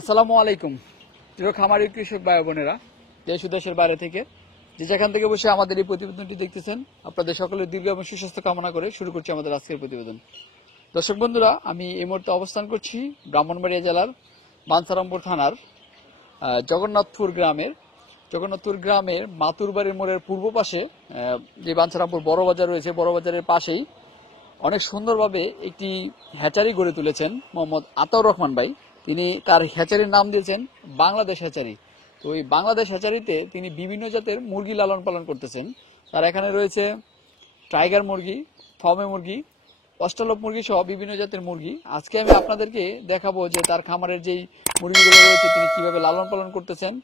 আসসালামু আলাইকুম প্রিয় খামারি কৃষক ভাই বোনেরা, দেশ ও দেশের বাইরে থেকে যে যেখান থেকে বসে আমাদের এই প্রতিবেদনটি দেখতেছেন, আপনাদের সকলের দীর্ঘ এবং সুস্বাস্থ্য কামনা করে শুরু করছি আমাদের আজকের প্রতিবেদন। দর্শক বন্ধুরা, আমি এই মুহূর্তে অবস্থান করছি ব্রাহ্মণবাড়িয়া জেলার বাঞ্ছারামপুর থানার জগন্নাথপুর গ্রামের মাতুরবাড়ির মোড়ের পূর্ব পাশে যে বাঞ্ছারামপুর বড় বাজার রয়েছে, বড় বাজারের পাশেই অনেক সুন্দরভাবে একটি হ্যাচারি গড়ে তুলেছেন মোহাম্মদ আতাউর রহমান ভাই। তিনি তার হ্যাচারির নাম দিয়েছেন বাংলাদেশ হ্যাচারি। তো এই বাংলাদেশ হ্যাচারিতে তিনি বিভিন্ন জাতের মুরগি লালন পালন করতেছেন। তার এখানে রয়েছে টাইগার মুরগি, ফর্মে মুরগি, অস্ট্রেলপ মুরগি সহ বিভিন্ন জাতের মুরগি। আজকে আমি আপনাদেরকে দেখাবো যে তার খামারের যেই মুরগিগুলো রয়েছে তিনি কিভাবে লালন পালন করতেছেন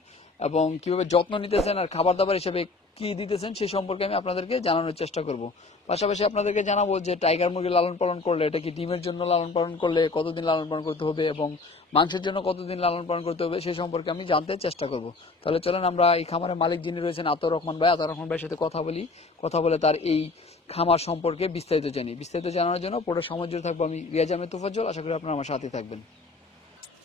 এবং কিভাবে যত্ন নিতেছেন আর খাবার দাবার হিসেবে কি দিতেছেন সেই সম্পর্কে আমি আপনাদেরকে জানানোর চেষ্টা করব। পাশাপাশি আপনাদেরকে জানাবো যে টাইগার মুরগি লালন পালন করলে এটা কি ডিমের জন্য লালন পালন করলে কতদিন লালন পালন করতে হবে এবং মাংসের জন্য কতদিন লালন পালন করতে হবে সেই সম্পর্কে আমি জানতে চেষ্টা করব। তাহলে চলেন আমরা এই খামারের মালিক যিনি রয়েছেন আতাউর রহমান ভাইয়ের সাথে কথা বলে তার এই খামার সম্পর্কে বিস্তারিত জানি। বিস্তারিত জানানোর জন্য পুরো সময় জুড়ে থাকবো আমি রিয়াজ আহমেদ তোফাজ্জল। আশা করি আপনারা আমার সাথে থাকবেন।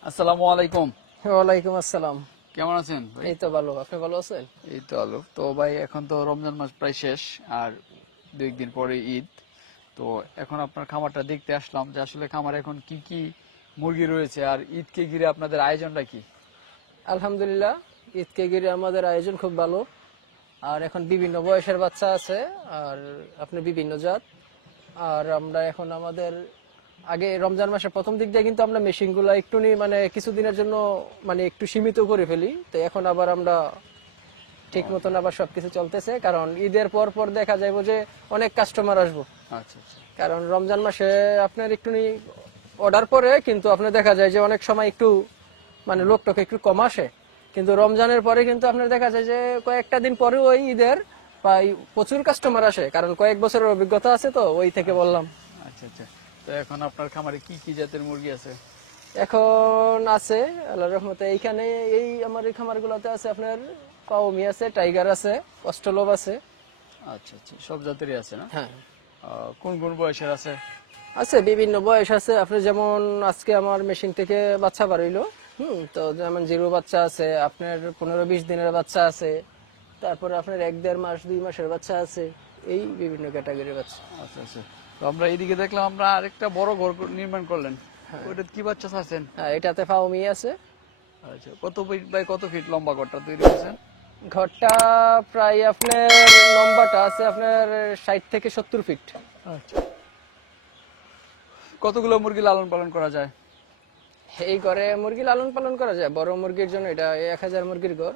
আসসালামু আলাইকুম। ওয়ালাইকুম আসসালাম। কেমন আছেন? এই তো ভালো, আপনি ভালো আছেন? এই তো ভালো। তো ভাই, এখন তো রমজান মাস প্রায় শেষ আর 2 দিন পরে ঈদ। তো এখন আপনার খামারটা দেখতে আসলাম যে আসলে খামারে এখন কি কি মুরগি রয়েছে আর ঈদকে ঘিরে আপনাদের আয়োজনটা কি? আলহামদুলিল্লাহ, ঈদকে ঘিরে আমাদের আয়োজন খুব ভালো। আর এখন বিভিন্ন বয়সের বাচ্চা আছে আর আপনি বিভিন্ন জাত। আর আমরা এখন আমাদের আগে রমজান মাসের প্রথম দিক দিয়ে কিন্তু আমরা মেশিন গুলা একটু মানে কিছুদিনের জন্য মানে একটু সীমিত করে ফেলি। তো এখন আবার আমরা ঠিক মতন আবার সবকিছু চলতেছে, কারণ ঈদের পর পর দেখা যাবে যে অনেক কাস্টমার আসবো। আচ্ছা আচ্ছা। কারণ রমজান মাসে আপনার একটু অর্ডার পরে কিন্তু আপনার দেখা যায় যে অনেক সময় একটু মানে লোকটাকে একটু কম আসে, কিন্তু রমজানের পরে কিন্তু আপনার দেখা যায় যে কয়েকটা দিন পরে ওই ঈদের প্রায় প্রচুর কাস্টমার আসে, কারণ কয়েক বছরের অভিজ্ঞতা আছে, তো ওই থেকে বললাম। আচ্ছা আচ্ছা। তো এখন আপনার খামারে কি কি জাতের মুরগি আছে? এখন আছে আল্লাহর রহমতে এইখানে এই আমার এই খামার গুলাতে আছে আপনার পাওমি আছে, টাইগার আছে, অস্ট্রেলপ আছে। আচ্ছা আচ্ছা, সব জাতেরই আছে না? হ্যাঁ কোন কোন বয়সের আছে? আছে, বিভিন্ন বয়স আছে। আপনি যেমন আজকে আমার মেশিন থেকে বাচ্চা বার হইলো, তো যেমন জিরো বাচ্চা আছে, আপনার 15-20 দিনের বাচ্চা আছে, তারপরে আপনার 1-1.5 মাস 2 মাসের বাচ্চা আছে, এই বিভিন্ন ক্যাটাগরির বাচ্চা। আচ্ছা আচ্ছা। তো আমরা এইদিকে দেখলাম আমরা আরেকটা বড় ঘর নির্মাণ করলেন, ওইটা কি বাচ্চা চাচ্ছেন? হ্যাঁ, এটাতে ফাউমি আছে। আচ্ছা, কত ফিট বাই কত ফিট লম্বা ঘরটা তৈরি করেছেন? ঘরটা প্রায় আপনার লম্বাটা আছে আপনার 60 থেকে 70 ফিট। আচ্ছা। কতগুলো মুরগি লালন পালন করা যায়? এই ঘরে মুরগি লালন পালন করা যায়, বড় মুরগির জন্য এটা 1000 মুরগির ঘর।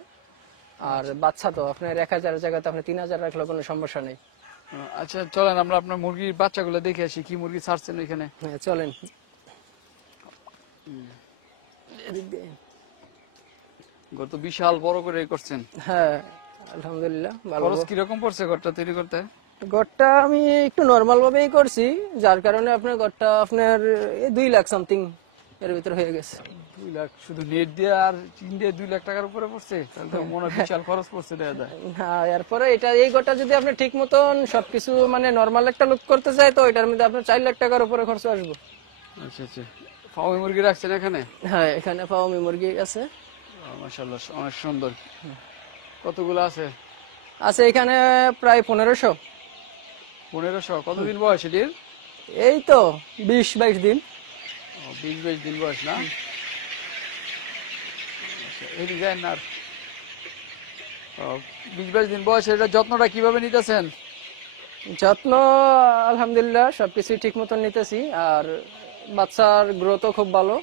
আর বাচ্চা তো আপনার 1000 জায়গাতে আপনি 3000 রাখলে কোনো সমস্যা নেই। আচ্ছা, চলেন আমরা আপনার মুরগির বাচ্চাগুলো দেখে আসি, কি মুরগি ছাড়ছেন এখানে। হ্যাঁ চলেন। ঘর তো বিশাল বড় করে করছেন। হ্যাঁ আলহামদুলিল্লাহ ভালো। খরচ কিরকম পড়ছে ঘরটা তৈরি করতে? ঘরটা আমি একটু নরমাল ভাবেই করছি, যার কারণে আপনার ঘরটা আপনার 2 লাখ সামথিং এর ভিতর হয়ে গেছে। 2 লাখ? শুধু নেট দিয়ে আর টিন দিয়ে 2 লাখ টাকার উপরে পড়ছে? তাহলে তো মনে হয় বিশাল খরচ পড়ছে দেখা যায়। হ্যাঁ, এরপরে এই ঘরটা যদি আপনি ঠিক মতন সবকিছু মানে নরমাল একটা লুক করতে চাই, তো এটার মধ্যে আপনার 4 লাখ টাকার উপরে খরচ আসবে। আচ্ছা আচ্ছা। ফার্মি মুরগি রাখছেন এখানে? হ্যাঁ, এখানে ফার্মি মুরগি আছে। মাশাআল্লাহ, অনেক সুন্দর। কতগুলো আছে? আছে এখানে প্রায় 1500। 1500? কতদিন বয়স এটির? এই তো 20-22 দিন। 20-22 দিন বয়স না? এই ডিজাইন আর 20-22 দিন বয়স। এটা যত্নটা কিভাবে নিতেছেন? যত্ন আলহামদুলিল্লাহ সবকিছু ঠিক মতন নিতেছি, আর বাচ্চার গ্রোথও খুব ভালো,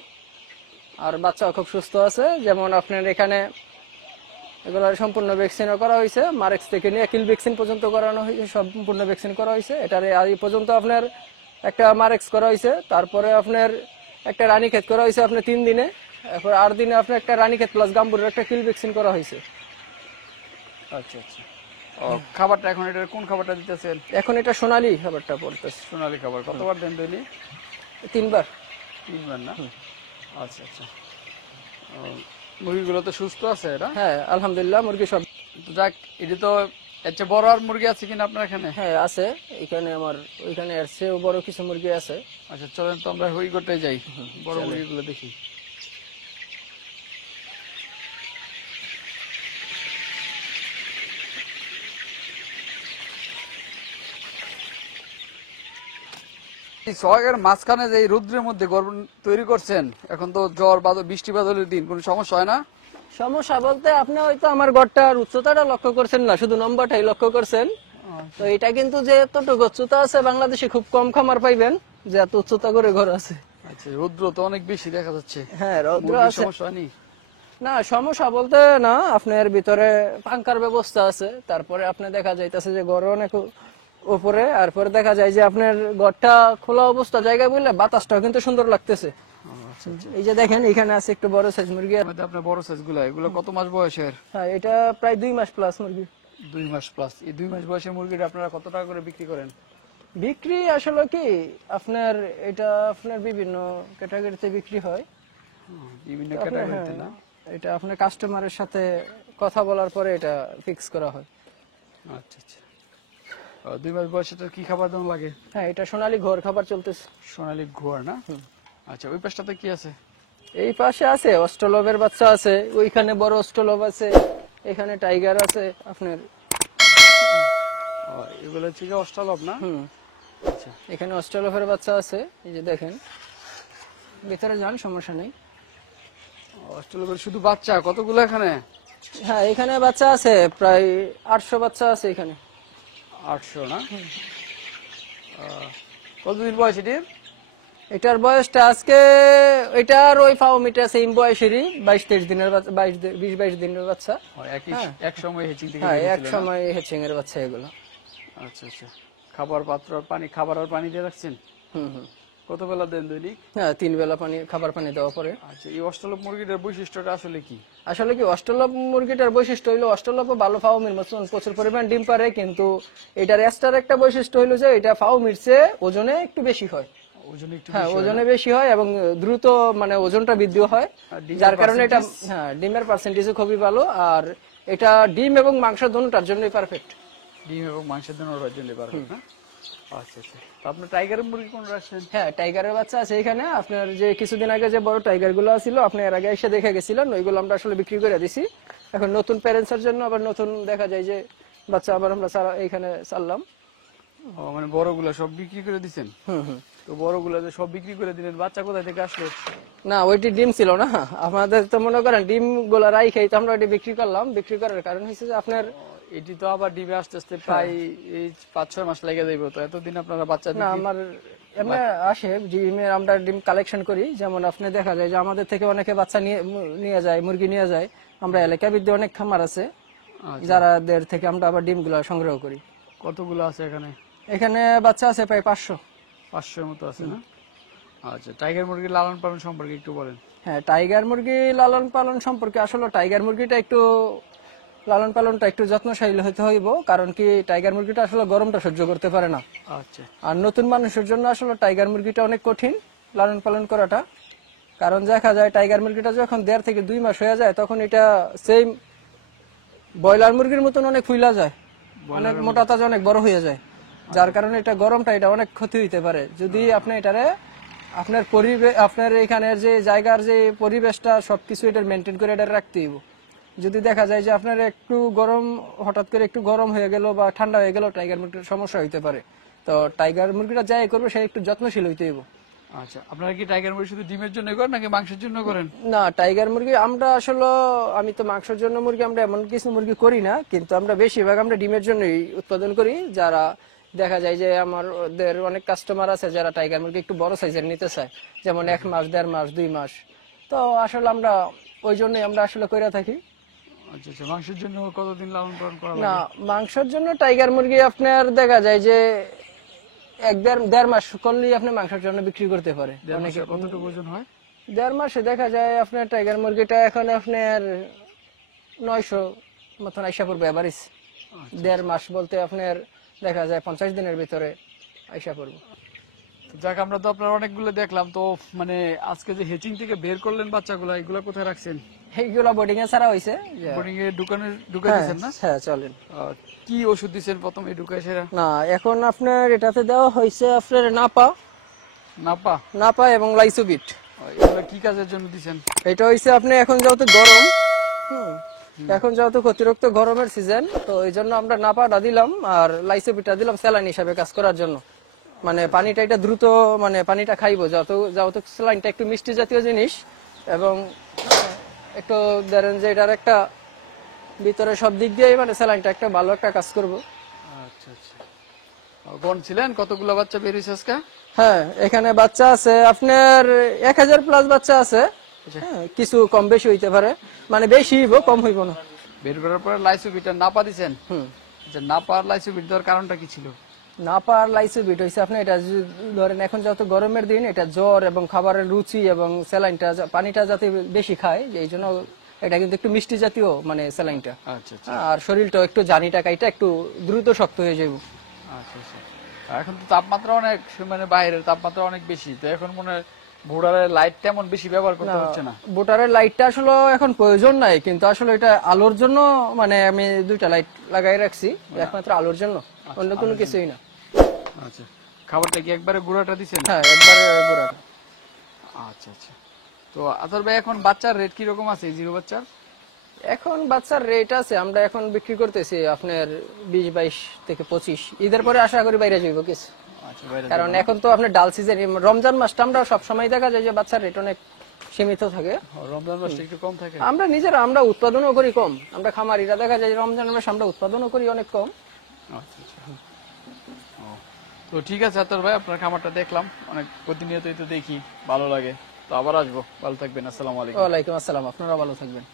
আর বাচ্চা খুব সুস্থ আছে। যেমন আপনার এখানে এগুলোর সম্পূর্ণ ভ্যাকসিনও করা হয়েছে, মারেক্স থেকে নিয়ে কিল ভ্যাকসিন পর্যন্ত করানো হয়েছে, সম্পূর্ণ ভ্যাকসিন করা হয়েছে। এটার এই পর্যন্ত আপনার একটা মারেক্স করা হয়েছে, তারপরে আপনার একটা রানীক্ষেত করা হয়েছে আপনার 3 দিনে, এরপর 8 দিনে আপনার একটা রানীক্ষেত প্লাস গাম্বুরের একটা কিল ভ্যাকসিন করা হয়েছে। আচ্ছা আচ্ছা। খাবারটা এখন এটা কোন খাবারটা দিতেছেন? এখন এটা সোনালী খাবারটা পড়তেছে। সোনালী খাবার কতবার দেন ডেইলি? 3 বার। 3 বার না? আচ্ছা আচ্ছা। মুরগিগুলো তো সুস্থ আছে এরা? হ্যাঁ আলহামদুলিল্লাহ, মুরগি সব। যাক, এটা তো এর চেয়ে বড় আর মুরগি আছে কিনা আপনার এখানে? হ্যাঁ আছে, এখানে আমার ওইখানে এর চেয়েও বড় কিছু মুরগি আছে। আচ্ছা, চলেন তো আমরা ওই গোটায় যাই, বড় মুরগিগুলো দেখি। এই সোহাগের মাঝখানে যে এই রৌদ্রের মধ্যে ঘর তৈরি করছেন, এখন তো ঝড় বাদল বৃষ্টি বাদলের দিন, কোনো সমস্যা হয় না? সমস্যা বলতে আপনি হয়তো আমার ঘরটার উচ্চতাটা লক্ষ্য করছেন না, শুধু নম্বরটাই লক্ষ্য করছেন। তো এটা কিন্তু যে এতটুকু উচ্চতা আছে, বাংলাদেশে খুব কম খামার পাইবেন যে এত উচ্চতা করে ঘর আছে। আচ্ছা, রৌদ্র তো অনেক বেশি দেখা যাচ্ছে। হ্যাঁ, রৌদ্র মুরগির আছে। সমস্যা হয়নি? না, সমস্যা বলতে না, আপনার ভিতরে পাঙ্কার ব্যবস্থা আছে, তারপরে আপনি দেখা যাইতেছে যে ঘর অনেক উপরে, আর পরে দেখা যায় যে আপনার ঘরটা খোলা অবস্থা জায়গা বললে বাতাসটাও কিন্তু সুন্দর লাগতেছে। এই যে দেখেন এখানে আছে একটু বড় সাইজ মুরগি। আপনার বড় সাইজ গুলা, এগুলো কত মাস বয়সের? হ্যাঁ, এটা প্রায় 2 মাস প্লাস মুরগি। 2 মাস প্লাস। এই 2 মাস বয়সের মুরগিটা আপনারা কত টাকা করে বিক্রি করেন? বিক্রি আসলে কি আপনার এটা আপনার বিভিন্ন ক্যাটাগরিতে বিক্রি হয়। বিভিন্ন আপনার, ক্যাটাগরিতে না? হ্যাঁ, এটা আপনার কাস্টমারের সাথে কথা বলার পরে এটা ফিক্স করা হয়। আচ্ছা আচ্ছা। 2 মাস বয়সে কি খাবার দাবার লাগে? হ্যাঁ, এটা সোনালী ঘর খাবার চলতেছে। সোনালী ঘোড়া না? আচ্ছা, ওই পাশটাতে কি আছে? এই পাশে আছে অস্ট্রোলভের বাচ্চা আছে, ওইখানে বড় অস্ট্রোলভ আছে, এখানে টাইগার আছে আপনার। এগুলো হচ্ছে কি অস্ট্রালভ না? আচ্ছা, এখানে অস্ট্রোলভের বাচ্চা আছে, এই যে দেখেন, ভিতরে যান, সমস্যা নেই। অস্ট্রালভের শুধু বাচ্চা কতগুলো এখানে? হ্যাঁ, এখানে বাচ্চা আছে প্রায় 800 বাচ্চা আছে এখানে। 800 না? কতদিন বয়স এটির? এটার বয়সটা আজকে, এটার ওই ফাউমিটা সেম বয়সেরই, 22-23 দিনের বাচ্চা, 20-22 দিনের বাচ্চা। এক সময় হেচিং থেকে হ্যাঁ, এক বেরিয়েছিল না? সময় হেচিং এর বাচ্চা এগুলো। আচ্ছা আচ্ছা। খাবার পাত্র আর পানি, খাবার আর পানি দিয়ে রাখছেন? কত বেলা দেন দৈনিক? হ্যাঁ, 3 বেলা পানি, খাবার পানি দেওয়া পরে। আচ্ছা, এই অস্ট্রালভ মুরগিটার বৈশিষ্ট্যটা আসলে কি? আসলে কি অস্ট্রোলভ মুরগিটার বৈশিষ্ট্য হইলো, অস্ট্রোলভ ভালো ফাউমির মতন প্রচুর পরিমাণ ডিম পারে, কিন্তু এটার এক্সট্রার একটা বৈশিষ্ট্য হইলো যে এটা ফাউমির চেয়ে ওজনে একটু বেশি হয়। ওজনে একটু হ্যাঁ, ওজনে বেশি হয় এবং দ্রুত মানে ওজনটা বৃদ্ধি হয়, যার কারণে এটা, হ্যাঁ, ডিমের পার্সেন্টেজও খুবই ভালো। আর এটা ডিম এবং মাংস দুটোটার জন্যই পারফেক্ট। ডিম এবং মাংসের জন্য ওর জন্য পারবেন না? আচ্ছা আচ্ছা। তো আপনার টাইগারের মুরগি কোন রাখছেন? হ্যাঁ, টাইগারের বাচ্চা আছে এখানে। আপনার যে কিছুদিন আগে যে বড় টাইগার গুলো ছিল, আপনি এর আগে এসে দেখে গেছিলেন, ওইগুলো আমরা আসলে বিক্রি করে দিছি। এখন নতুন প্যারেন্টসের জন্য আবার নতুন দেখা যায় যে বাচ্চা আবার আমরা এইখানে ছাড়লাম। মানে বড়গুলা সব বিক্রি করে দিচ্ছেন? তো বড়গুলা যে সব বিক্রি করে দিলেন, বাচ্চা কোথায় থেকে আসলো? না, ওইটি ডিম ছিল না আমাদের, তো মনে করেন ডিম গুলা রাইখাই তো আমরা ওইটি বিক্রি করলাম। বিক্রি করার কারণ হচ্ছে যে আপনার, এটি তো আবার ডিমে আস্তে আস্তে প্রায় এই 5-6 মাস লেগে যাইব, তো এতদিন আপনারা বাচ্চা না, আমার এমনি আসে ডিমের, আমরা ডিম কালেকশন করি। যেমন আপনি দেখা যায় যে আমাদের থেকে অনেকে বাচ্চা নিয়ে যায়, মুরগি নিয়ে যায়। আমরা এলাকা ভিত্তি অনেক খামার আছে যারাদের থেকে আমরা আবার ডিম গুলা সংগ্রহ করি। কতগুলো আছে এখানে? এখানে বাচ্চা আছে প্রায় 500-500 মতো আছে না? আচ্ছা, টাইগার মুরগির লালন পালন সম্পর্কে একটু বলেন। হ্যাঁ, টাইগার মুরগি লালন পালন সম্পর্কে আসলে টাইগার মুরগিটা একটু লালন পালনটা একটু যত্নশীল হতে হইব, কারণ কি টাইগার মুরগিটা আসলে গরমটা সহ্য করতে পারে না। আচ্ছা। আর নতুন মানুষের জন্য আসলে টাইগার মুরগিটা অনেক কঠিন লালন পালন করাটা, কারণ দেখা যায় টাইগার মুরগিটা যখন 1.5 থেকে 2 মাস হয়ে যায়, তখন এটা সেম ব্রয়লার মুরগির মতন অনেক ফুইলা যায়, অনেক মোটা তাজা, অনেক বড় হয়ে যায়, যার কারণে এটা গরমটা এটা অনেক ক্ষতি হইতে পারে। যদি আপনি এটারে আপনার পরিবেশ, আপনার এখানের যে জায়গার যে পরিবেশটা সবকিছু এটা মেনটেন করে এটা রাখতে হইব। যদি দেখা যায় যে আপনার একটু গরম, হঠাৎ করে একটু গরম হয়ে গেল বা ঠান্ডা হয়ে গেল, টাইগার মুরগির সমস্যা হইতে পারে। তো টাইগার মুরগিটা যাই করবে সে একটু যত্নশীল হইতে হইব। আচ্ছা, আপনারা কি টাইগার মুরগি শুধু ডিমের জন্য করেন নাকি মাংসের জন্য করেন? না, টাইগার মুরগি আমরা আসলে, আমি তো মাংসের জন্য মুরগি আমরা এমন কিছু মুরগি করি না, কিন্তু আমরা বেশিরভাগ আমরা ডিমের জন্যই উৎপাদন করি। যারা দেখা যায় যে আমাদের অনেক কাস্টমার আছে যারা টাইগার মুরগি একটু বড় সাইজের নিতে চায়, যেমন 1 মাস, 1.5 মাস, 2 মাস, তো আসলে আমরা ওই জন্যই আমরা আসলে করে থাকি। আচ্ছা আচ্ছা। মাংসের জন্য কতদিন লালন পালন করা না, লাগে? মাংসের জন্য টাইগার মুরগি আপনার দেখা যায় যে 1-1.5 মাস করলেই আপনি মাংসের জন্য বিক্রি করতে পারে। অনেকে কতটুকু ওজন হয়? 1.5 মাসে দেখা যায় আপনার টাইগার মুরগিটা এখন আপনার 900 মতন আইসা পড়বে এভারেজ। 1.5 মাস বলতে আপনার দেখা যায় 50 দিনের ভিতরে আইসা পড়বে। যাক, আমরা তো আপনার অনেকগুলো দেখলাম, তো মানে আজকে যে হেচিং থেকে বের করলেন বাচ্চাগুলো, এগুলো কোথায় রাখছেন? এইগুলো বোর্ডিং এ ছাড়া হয়েছে। বোর্ডিং এ ঢুকে দিয়েছেন না? হ্যাঁ, চলেন। কি ওষুধ দিচ্ছেন প্রথমে ঢুকে সেরা? না, এখন আপনার এটাতে দেওয়া হয়েছে আপনার নাপা এবং লাইসোবিট। এগুলো কি কাজের জন্য দিচ্ছেন? এটা হয়েছে আপনি এখন যেহেতু গরম, এখন যেহেতু অতিরিক্ত গরমের সিজন, তো এই জন্য আমরা নাপাটা দিলাম আর লাইসোবিটটা দিলাম স্যালাইন হিসাবে কাজ করার জন্য। মানে পানিটা এটা দ্রুত মানে পানিটা খাইবো, যত স্যালাইনটা একটু মিষ্টি জাতীয় জিনিস, এবং একটু ধরেন যে এটার একটা ভিতরে সব দিক দিয়ে মানে স্যালাইনটা একটা ভালো একটা কাজ করবো। আচ্ছা আচ্ছা, কোন ছিলেন কতগুলো বাচ্চা বের হয়েছে আজকে? হ্যাঁ, এখানে বাচ্চা আছে আপনার 1000 প্লাস বাচ্চা আছে। হ্যাঁ, কিছু কম বেশি হইতে পারে, মানে বেশি হইব কম হইব না। বের করার পরে লাইসোবিটা নাপা দিছেন? যে নাপা আর লাইসোবিট দেওয়ার কারণটা কি ছিল? নাপার লাইসোবিট হইছে আপনি এটা ধরেন এখন যত গরমের দিন, এটা জ্বর এবং খাবারের রুচি এবং স্যালাইনটা পানিটা যাতে বেশি খায়, এই জন্য এটা কিন্তু একটু মিষ্টি জাতীয় মানে স্যালাইনটা। আচ্ছা আচ্ছা আর শরীরটা একটু জানিটা কাইটা একটু দ্রুত শক্ত হয়ে যাবে। আচ্ছা আচ্ছা। এখন তো তাপমাত্রা অনেক, মানে বাইরের তাপমাত্রা অনেক বেশি, তো এখন মনে হয় ঘোড়ার লাইট তেমন বেশি ব্যবহার করতে হচ্ছে না। বোটারের লাইটটা আসলে এখন প্রয়োজন নাই, কিন্তু আসলে এটা আলোর জন্য মানে আমি 2টা লাইট লাগাই রাখছি, একমাত্র আলোর জন্য, অন্য কোনো কিছুই না। আচ্ছা, খাবারটা কি একবারে গুঁড়াটা দিছেন? হ্যাঁ, একবার গোড়াটা। আচ্ছা আচ্ছা। তো আতর ভাই এখন বাচ্চার রেট কি রকম আছে এই জিরো বাচ্চার? এখন বাচ্চার রেট আছে, আমরা এখন বিক্রি করতেছি আপনার 20-22 থেকে 25। ঈদের পরে আশা করি বাইরে যাইব কিছু, আচ্ছা বাইরে, কারণ এখন তো আপনার ডাল সিজন, রমজান মাসটা আমরা সব সময় দেখা যায় যে বাচ্চার রেট অনেক সীমিত থাকে। রমজান মাসটা একটু কম থাকে। আমরা উৎপাদনও করি কম, আমরা খামারিরা দেখা যায় যে রমজান মাসে আমরা উৎপাদনও করি অনেক কম। আচ্ছা আচ্ছা। ও, তো ঠিক আছে আতর ভাই, আপনার খামারটা দেখলাম, অনেক প্রতিনিয়তই তো দেখি, ভালো লাগে, তো আবার আসবো। ভালো থাকবেন, আসসালামু আলাইকুম। ওয়ালাইকুম আসসালাম, আপনারা ভালো থাকবেন।